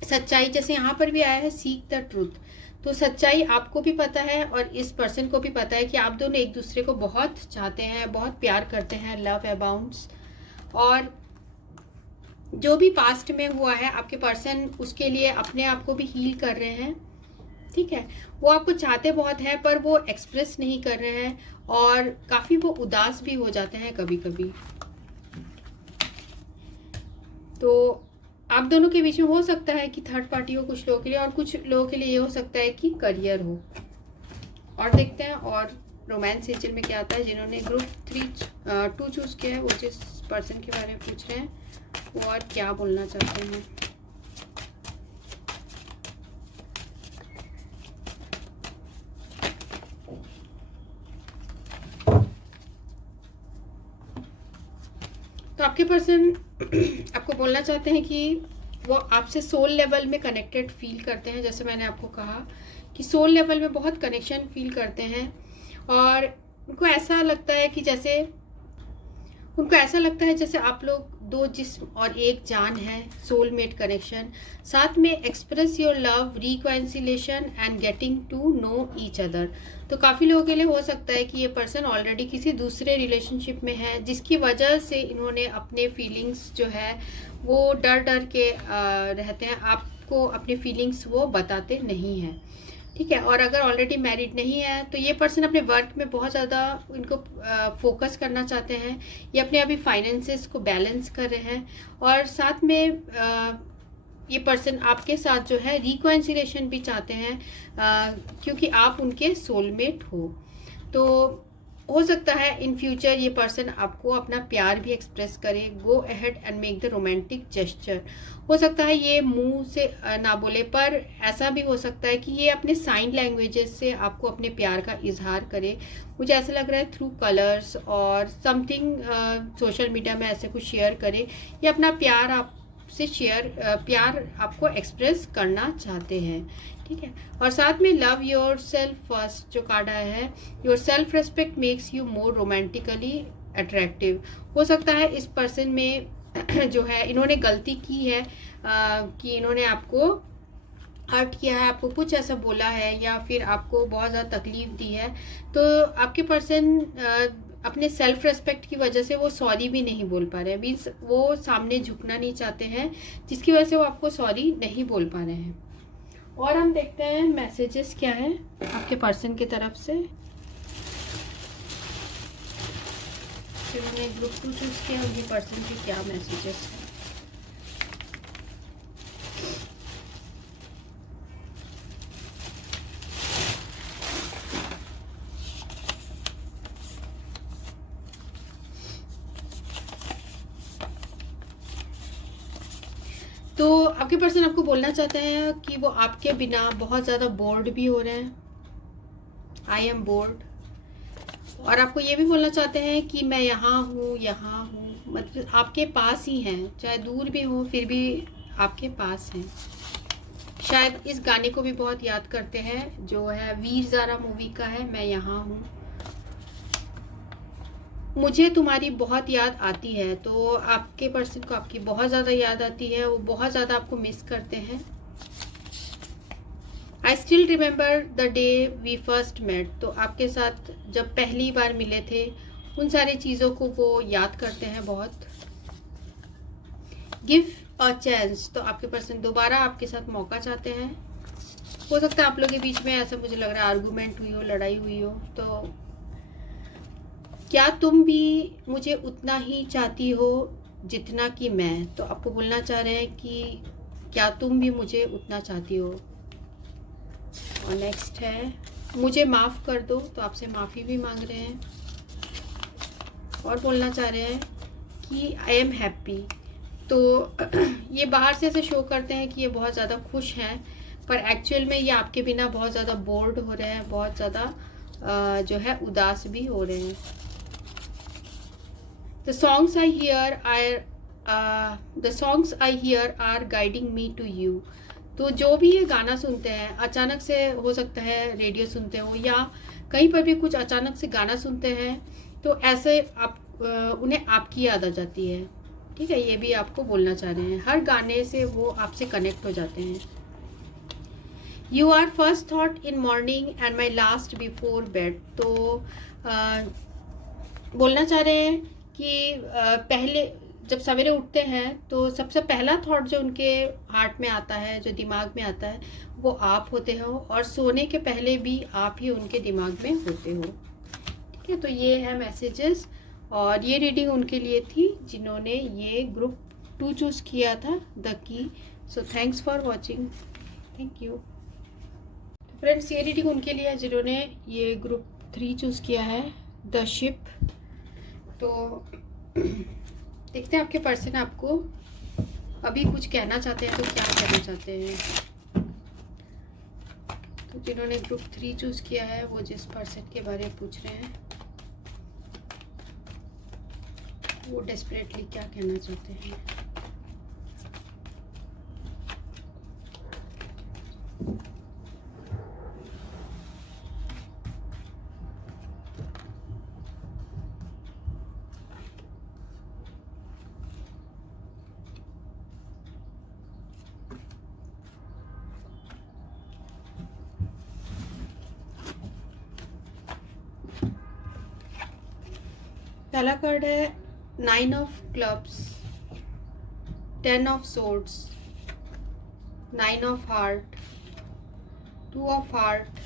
सच्चाई, जैसे यहाँ पर भी आया है सीक द ट्रूथ, तो सच्चाई आपको भी पता है और इस पर्सन को भी पता है कि आप दोनों एक दूसरे को बहुत चाहते हैं, बहुत प्यार करते हैं, लव अबाउंड्स, और जो भी पास्ट में हुआ है आपके पर्सन उसके लिए अपने आप को भी हील कर रहे हैं, ठीक है। वो आपको चाहते बहुत हैं पर वो एक्सप्रेस नहीं कर रहे हैं, और काफ़ी वो उदास भी हो जाते हैं कभी कभी। तो आप दोनों के बीच में हो सकता है कि थर्ड पार्टी हो कुछ लोगों के लिए, और कुछ लोगों के लिए ये हो सकता है कि करियर हो। और देखते हैं और रोमांस एंजल में क्या आता है। जिन्होंने ग्रुप 2 चूज़ किया है, वो जिस पर्सन के बारे में पूछ रहे हैं वो और क्या बोलना चाहते हैं। आपके पर्सन आपको बोलना चाहते हैं कि वो आपसे सोल लेवल में कनेक्टेड फील करते हैं। जैसे मैंने आपको कहा कि सोल लेवल में बहुत कनेक्शन फील करते हैं और उनको ऐसा लगता है जैसे आप लोग दो जिस्म और एक जान है, सोलमेट कनेक्शन। साथ में express your love, reconciliation and getting to know each other. तो काफ़ी लोगों के लिए हो सकता है कि ये पर्सन ऑलरेडी किसी दूसरे रिलेशनशिप में है, जिसकी वजह से इन्होंने अपने फीलिंग्स जो है वो डर डर के रहते हैं, आपको अपनी फीलिंग्स वो बताते नहीं हैं, ठीक है। और अगर ऑलरेडी मैरिड नहीं है तो ये पर्सन अपने वर्क में बहुत ज़्यादा इनको फोकस करना चाहते हैं, ये अपने अभी फाइनेंसेस को बैलेंस कर रहे हैं और साथ में ये पर्सन आपके साथ जो है रिकॉन्सिलेशन भी चाहते हैं, क्योंकि आप उनके सोलमेट हो। तो हो सकता है इन फ्यूचर ये पर्सन आपको अपना प्यार भी एक्सप्रेस करे। Go ahead and make the romantic gesture. हो सकता है ये मुंह से ना बोले, पर ऐसा भी हो सकता है कि ये अपने साइन लैंग्वेजेस से आपको अपने प्यार का इजहार करे। मुझे ऐसा लग रहा है थ्रू कलर्स और समथिंग सोशल मीडिया में ऐसे कुछ शेयर करे, ये अपना प्यार आपसे प्यार आपको एक्सप्रेस करना चाहते हैं, ठीक है। और साथ में लव योर सेल्फ फर्स्ट जो कार्ड आया है, your self respect makes you more romantically attractive. हो सकता है इस पर्सन में जो है इन्होंने गलती की है कि इन्होंने आपको हर्ट किया है, आपको कुछ ऐसा बोला है या फिर आपको बहुत ज़्यादा तकलीफ दी है। तो आपके पर्सन अपने सेल्फ रेस्पेक्ट की वजह से वो सॉरी भी नहीं बोल पा रहे हैं, मीन्स वो सामने झुकना नहीं चाहते हैं, जिसकी वजह से वो आपको सॉरी नहीं बोल पा रहे हैं। और हम देखते हैं मैसेजेस क्या है आपके पर्सन की तरफ से। जिन्होंने ग्रुप 2 चूज किया उनके पर्सन के क्या मैसेजेस हैं। तो आपके पर्सन आपको बोलना चाहते हैं कि वो आपके बिना बहुत ज़्यादा बोर्ड भी हो रहे हैं, आई एम बोर्ड। और आपको ये भी बोलना चाहते हैं कि मैं यहाँ हूँ, मतलब आपके पास ही हैं, चाहे दूर भी हो फिर भी आपके पास हैं। शायद इस गाने को भी बहुत याद करते हैं, जो है वीर ज़ारा मूवी का है, मैं यहाँ हूँ। मुझे तुम्हारी बहुत याद आती है। तो आपके पर्सन को आपकी बहुत ज़्यादा याद आती है, वो बहुत ज़्यादा आपको मिस करते हैं। I still remember the day we first met. तो आपके साथ जब पहली बार मिले थे उन सारी चीज़ों को वो याद करते हैं बहुत। Give a chance. तो आपके पर्सन दोबारा आपके साथ मौका चाहते हैं। हो सकता है आप लोगों के बीच में ऐसा मुझे लग रहा है आर्गूमेंट हुई हो, लड़ाई हुई हो। तो क्या तुम भी मुझे उतना ही चाहती हो जितना कि मैं। तो आपको बोलना चाह रहे हैं कि क्या तुम भी मुझे उतना चाहती हो। और नेक्स्ट है मुझे माफ़ कर दो। तो आपसे माफ़ी भी मांग रहे हैं और बोलना चाह रहे हैं कि आई एम हैप्पी। तो ये बाहर से ऐसे शो करते हैं कि ये बहुत ज़्यादा खुश हैं, पर एक्चुअल में ये आपके बिना बहुत ज़्यादा बोर्ड हो रहे हैं, बहुत ज़्यादा जो है उदास भी हो रहे हैं। The songs I hear are guiding me to you। तो जो भी ये गाना सुनते हैं, अचानक से हो सकता है रेडियो सुनते हो या कहीं पर भी कुछ अचानक से गाना सुनते हैं, तो ऐसे आप उन्हें आपकी याद आ जाती है, ठीक है। ये भी आपको बोलना चाह रहे हैं, हर गाने से वो आपसे कनेक्ट हो जाते हैं। You are first thought in morning and my last before bed. तो बोलना चाह रहे हैं कि पहले जब सवेरे उठते हैं तो सबसे पहला थॉट जो उनके हार्ट में आता है, जो दिमाग में आता है, वो आप होते हो और सोने के पहले भी आप ही उनके दिमाग में होते हो, ठीक है। तो ये है मैसेजेस और ये रीडिंग उनके लिए थी जिन्होंने ये ग्रुप 2 चूज़ किया था, the key. So thanks for watching, thank you. Friends ये रीडिंग उनके लिए जिन्होंने ये ग्रुप 3 चूज़ किया है, द शिप। तो देखते हैं आपके पर्सन आपको अभी कुछ कहना चाहते हैं तो क्या कहना चाहते हैं। तो जिन्होंने ग्रुप 3 चूज़ किया है वो जिस पर्सन के बारे में पूछ रहे हैं, वो डेस्परेटली क्या कहना चाहते हैं। पहला कार्ड है 9 of clubs, 10 of swords, 9 of heart, 2 of heart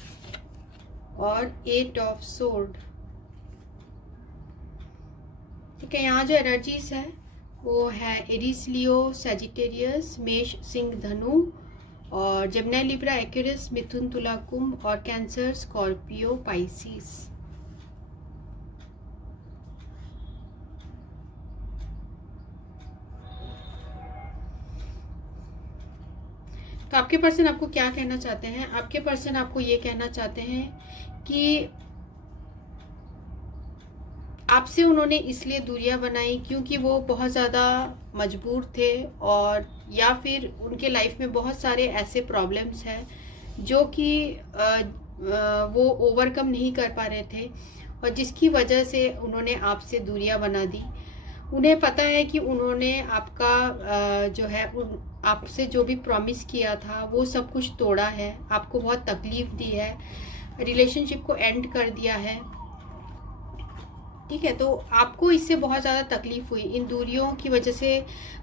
और 8 ऑफ सोर्ड। ठीक है, यहाँ जो एनर्जीज है वो है एरीज, लियो, सैजिटेरियस, मेष, सिंह, धनु और जेमिनी, लिब्रा, एक्वेरियस, मिथुन, तुला, कुंभ और कैंसर, स्कॉर्पियो, पाइसिस। तो आपके पर्सन आपको क्या कहना चाहते हैं? आपके पर्सन आपको ये कहना चाहते हैं कि आपसे उन्होंने इसलिए दूरियां बनाई क्योंकि वो बहुत ज़्यादा मजबूर थे, और या फिर उनके लाइफ में बहुत सारे ऐसे प्रॉब्लम्स हैं जो कि वो ओवरकम नहीं कर पा रहे थे, और जिसकी वजह से उन्होंने आपसे दूरियां बना दी। उन्हें पता है कि उन्होंने आपका जो है आपसे जो भी प्रॉमिस किया था वो सब कुछ तोड़ा है, आपको बहुत तकलीफ दी है, रिलेशनशिप को एंड कर दिया है। ठीक है, तो आपको इससे बहुत ज़्यादा तकलीफ हुई, इन दूरियों की वजह से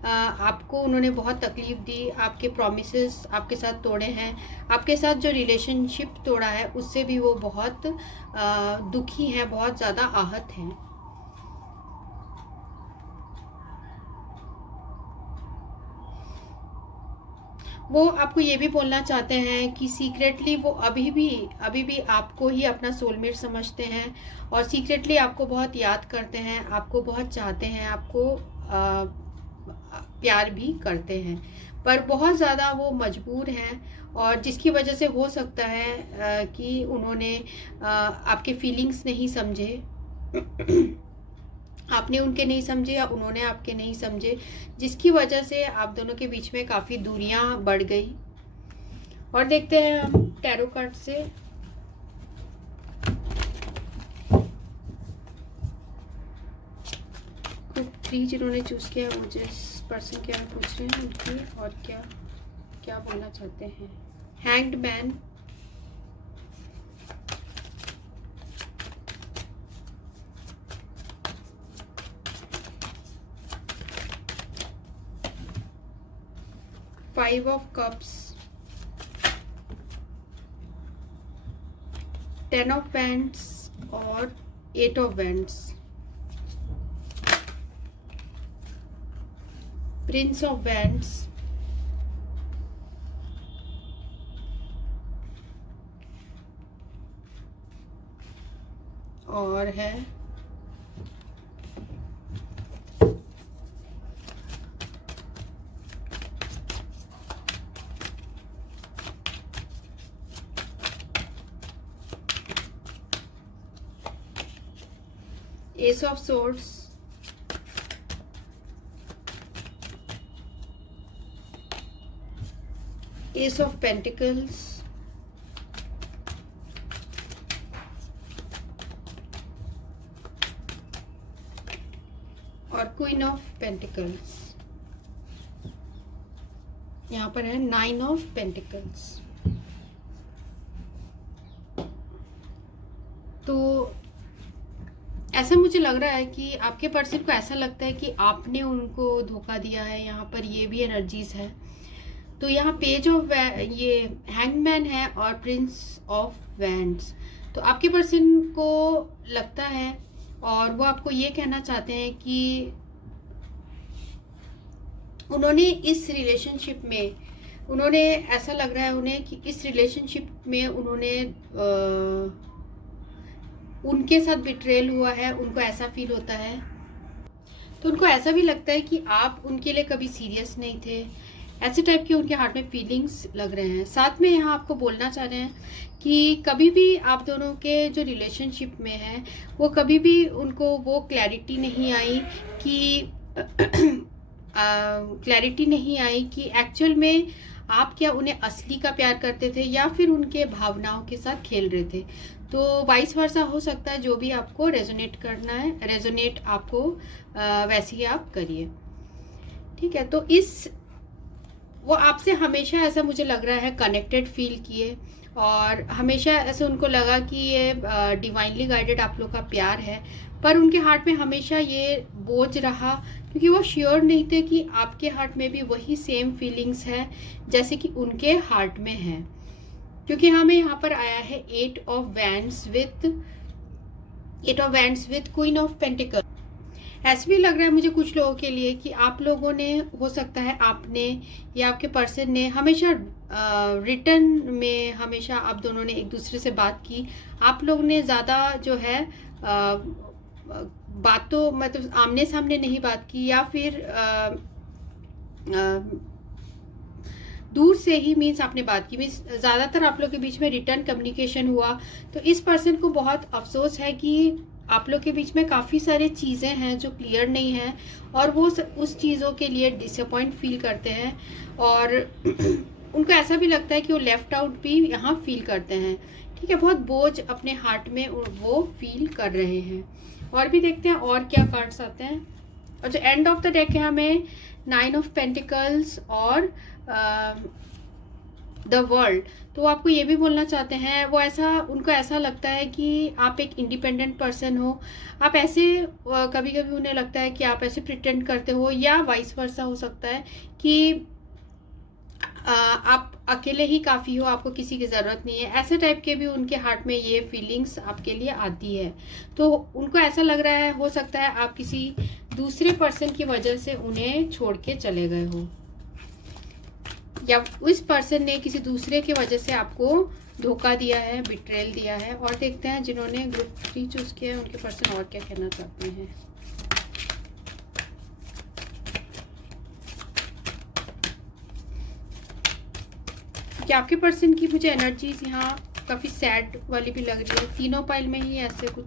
आपको उन्होंने बहुत तकलीफ दी, आपके प्रॉमिसेस आपके साथ तोड़े हैं, आपके साथ जो रिलेशनशिप तोड़ा है उससे भी वो बहुत दुखी हैं, बहुत ज़्यादा आहत हैं। वो आपको ये भी बोलना चाहते हैं कि सीक्रेटली वो अभी भी आपको ही अपना सोलमेट समझते हैं, और सीक्रेटली आपको बहुत याद करते हैं, आपको बहुत चाहते हैं, आपको प्यार भी करते हैं, पर बहुत ज़्यादा वो मजबूर हैं, और जिसकी वजह से हो सकता है कि उन्होंने आपके फीलिंग्स नहीं समझे, आपने उनके नहीं समझे या उन्होंने आपके नहीं समझे, जिसकी वजह से आप दोनों के बीच में काफ़ी दूरियां बढ़ गई। और देखते हैं हम टैरो कार्ड से ग्रुप 3 जिन्होंने चूज किया मुझे पर्सन क्या पूछ रहे हैं उनकी, और क्या क्या बोलना चाहते हैं। Hanged man, five of cups, 10 of wands और 8 of wands, Prince of wands, और है S of swords, S of pentacles, और क्वीन ऑफ पेंटिकल्स। यहाँ पर है 9 ऑफ पेंटिकल्स। तो ऐसा मुझे लग रहा है कि आपके पर्सन को ऐसा लगता है कि आपने उनको धोखा दिया है। यहाँ पर ये भी एनर्जीज है। तो यहाँ पेज ऑफ ये हैंगमैन है और प्रिंस ऑफ वैंड्स। तो आपके पर्सन को लगता है और वो आपको ये कहना चाहते हैं कि उन्होंने इस रिलेशनशिप में, उन्होंने ऐसा लग रहा है उन्हें कि इस रिलेशनशिप में उन्होंने उनके साथ बिट्रेल हुआ है, उनको ऐसा फील होता है। तो उनको ऐसा भी लगता है कि आप उनके लिए कभी सीरियस नहीं थे, ऐसे टाइप के उनके हार्ट में फीलिंग्स लग रहे हैं। साथ में यहाँ आपको बोलना चाह रहे हैं कि कभी भी आप दोनों के जो रिलेशनशिप में है वो कभी भी उनको वो क्लैरिटी नहीं आई कि क्लैरिटी नहीं आई कि एक्चुअल में आप क्या उन्हें असली का प्यार करते थे या फिर उनके भावनाओं के साथ खेल रहे थे। तो वाइस वर्सा हो सकता है, जो भी आपको रेजोनेट करना है, रेजोनेट आपको वैसे ही आप करिए, ठीक है। तो वो आपसे हमेशा ऐसा मुझे लग रहा है कनेक्टेड फील किए, और हमेशा ऐसे उनको लगा कि ये डिवाइनली गाइडेड आप लोग का प्यार है, पर उनके हार्ट में हमेशा ये बोझ रहा, क्योंकि वो श्योर नहीं थे कि आपके हार्ट में भी वही सेम फीलिंग्स है जैसे कि उनके हार्ट में है। क्योंकि हमें यहाँ पर आया है 8 of wands with queen of pentacle. ऐसे भी लग रहा है मुझे कुछ लोगों के लिए कि आप लोगों ने, हो सकता है आपने या आपके पर्सन ने हमेशा रिटर्न में हमेशा आप दोनों ने एक दूसरे से बात की। आप लोग ने ज़्यादा जो है बातों मतलब आमने सामने नहीं बात की, या फिर दूर से ही मीन्स आपने बात की, मीन्स ज़्यादातर आप लोग के बीच में रिटर्न कम्युनिकेशन हुआ। तो इस पर्सन को बहुत अफसोस है कि आप लोग के बीच में काफ़ी सारी चीज़ें हैं जो क्लियर नहीं हैं, और वो उस चीज़ों के लिए डिसअपॉइंट फील करते हैं, और उनको ऐसा भी लगता है कि वो लेफ्ट आउट भी यहाँ फील करते हैं, ठीक है। बहुत बोझ अपने हार्ट में वो फील कर रहे हैं। और भी देखते हैं और क्या कार्ड्स आते हैं। और जो एंड ऑफ द डेक है हमें 9 ऑफ पेंटिकल्स और द वर्ल्ड। तो आपको ये भी बोलना चाहते हैं, वो ऐसा, उनको ऐसा लगता है कि आप एक इंडिपेंडेंट पर्सन हो। आप ऐसे कभी कभी उन्हें लगता है कि आप ऐसे प्रिटेंड करते हो, या वाइस वर्सा हो सकता है कि आप अकेले ही काफ़ी हो, आपको किसी की ज़रूरत नहीं है। ऐसे टाइप के भी उनके हार्ट में ये फीलिंग्स आपके लिए आती है। तो उनको ऐसा लग रहा है, हो सकता है आप किसी दूसरे पर्सन की वजह से उन्हें छोड़ के चले गए हो, या उस पर्सन ने किसी दूसरे की वजह से आपको धोखा दिया है, बिट्रेल दिया है। और देखते हैं जिन्होंने ग्रुप 3 चूज़ किया है उनके पर्सन और क्या कहना चाहते हैं। कि आपके पर्सन की मुझे एनर्जीज यहाँ काफ़ी सैड वाली भी लग रही है, तीनों पाइल में ही ऐसे कुछ।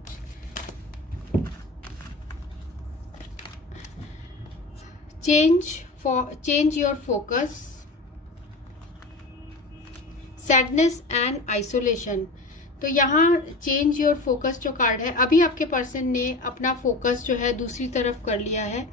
Change your focus, sadness and isolation. तो यहाँ चेंज योर फोकस जो कार्ड है, अभी आपके पर्सन ने अपना फोकस जो है दूसरी तरफ कर लिया है,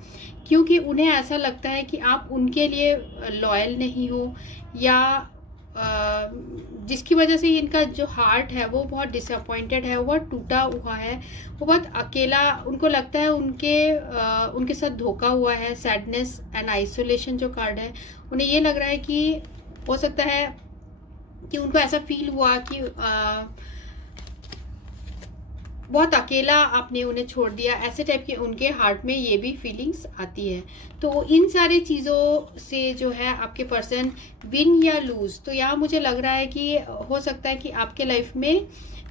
क्योंकि उन्हें ऐसा लगता है कि आप उनके लिए लॉयल नहीं हो, या जिसकी वजह से इनका जो हार्ट है वो बहुत डिसअपॉइंटेड है, वो टूटा हुआ है, वो बहुत अकेला, उनको लगता है उनके साथ धोखा हुआ है। सैडनेस एंड आइसोलेशन जो कार्ड है, उन्हें ये लग रहा है कि हो सकता है कि उनको ऐसा फील हुआ कि बहुत अकेला आपने उन्हें छोड़ दिया, ऐसे टाइप के उनके हार्ट में ये भी फीलिंग्स आती है। तो इन सारी चीज़ों से जो है आपके पर्सन विन या लूज, तो यहाँ मुझे लग रहा है कि हो सकता है कि आपके लाइफ में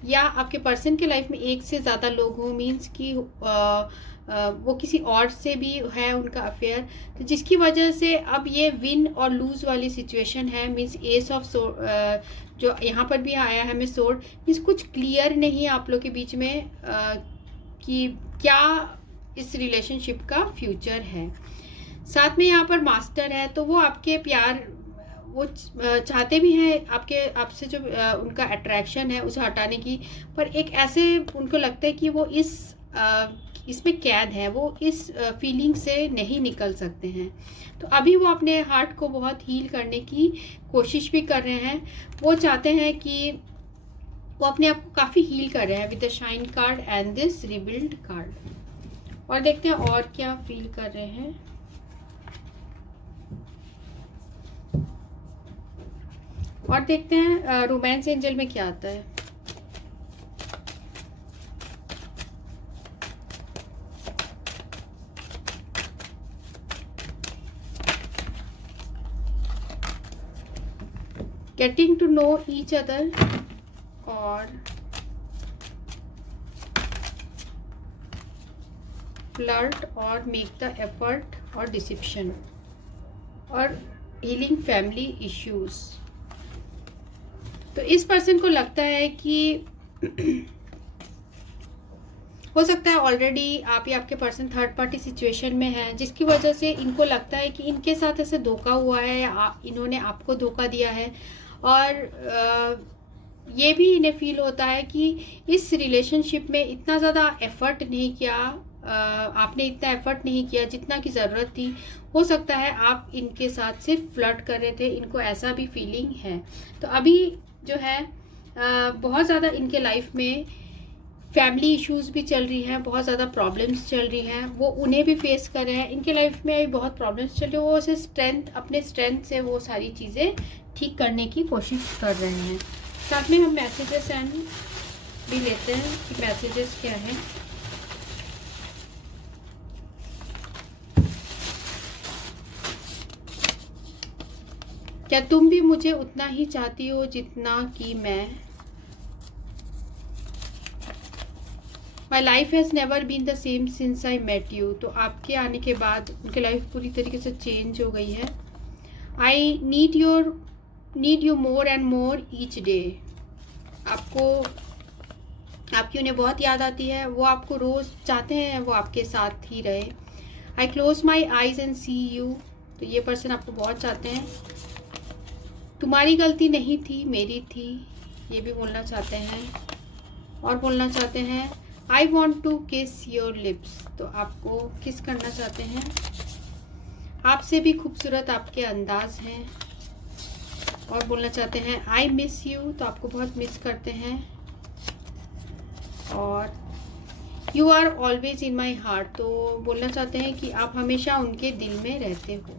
या आपके पर्सन के लाइफ में एक से ज़्यादा लोग हों, मीन्स कि वो किसी और से भी है उनका अफेयर, तो जिसकी वजह से अब ये विन और लूज वाली सिचुएशन है। मीन्स एस ऑफ जो यहाँ पर भी आया है हमें सोर्ड, मीन्स कुछ क्लियर नहीं आप लोग के बीच में कि क्या इस रिलेशनशिप का फ्यूचर है। साथ में यहाँ पर मास्टर है, तो वो आपके प्यार वो चाहते भी हैं आपसे जो उनका अट्रैक्शन है उसे हटाने की, पर एक ऐसे उनको लगता है कि वो इसमें कैद है, वो इस फीलिंग से नहीं निकल सकते हैं। तो अभी वो अपने हार्ट को बहुत हील करने की कोशिश भी कर रहे हैं। वो चाहते हैं कि वो अपने आप को काफ़ी हील कर रहे हैं with the shine card and this rebuild card. और देखते हैं और क्या फील कर रहे हैं। और देखते हैं रोमांस एंजल में क्या आता है। Getting to know each other और फ्लर्ट और मेक द एफर्ट और डिसिप्शन और हीलिंग फैमिली इश्यूज। तो इस पर्सन को लगता है कि हो सकता है ऑलरेडी आप या आपके पर्सन थर्ड पार्टी सिचुएशन में है, जिसकी वजह से इनको लगता है कि इनके साथ ऐसे धोखा हुआ है या इन्होंने आपको धोखा दिया है। और ये भी इन्हें फील होता है कि इस रिलेशनशिप में इतना ज़्यादा एफर्ट नहीं किया, आपने इतना एफर्ट नहीं किया जितना की ज़रूरत थी। हो सकता है आप इनके साथ सिर्फ फ्लर्ट कर रहे थे, इनको ऐसा भी फीलिंग है। तो अभी जो है बहुत ज़्यादा इनके लाइफ में फैमिली इश्यूज़ भी चल रही हैं, बहुत ज़्यादा प्रॉब्लम्स चल रही हैं, वो उन्हें भी फेस कर रहे हैं। इनके लाइफ में अभी बहुत प्रॉब्लम्स चल रही है, वो उसे अपने स्ट्रेंथ से वो सारी चीज़ें ठीक करने की कोशिश कर रहे हैं। साथ में हम मैसेजेस एंड भी लेते हैं कि मैसेजेस क्या हैं। क्या तुम भी मुझे उतना ही चाहती हो जितना कि मैं? My life has never been the same since I met you. तो आपके आने के बाद उनकी लाइफ पूरी तरीके से चेंज हो गई है। I need you more and more each day. आपकी उन्हें बहुत याद आती है, वो आपको रोज़ चाहते हैं वो आपके साथ ही रहे। I close my eyes and see you. तो ये पर्सन आपको बहुत चाहते हैं। तुम्हारी गलती नहीं थी, मेरी थी, ये भी बोलना चाहते हैं। और बोलना चाहते हैं I want to kiss your lips. तो आपको किस करना चाहते हैं। आपसे भी खूबसूरत आपके अंदाज हैं। और बोलना चाहते हैं आई मिस यू। तो आपको बहुत मिस करते हैं। और you are always in my heart. तो बोलना चाहते हैं कि आप हमेशा उनके दिल में रहते हो।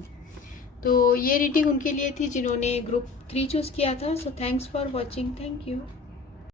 तो ये रीडिंग उनके लिए थी जिन्होंने ग्रुप 3 चूज़ किया था। So thanks for watching. Thank you.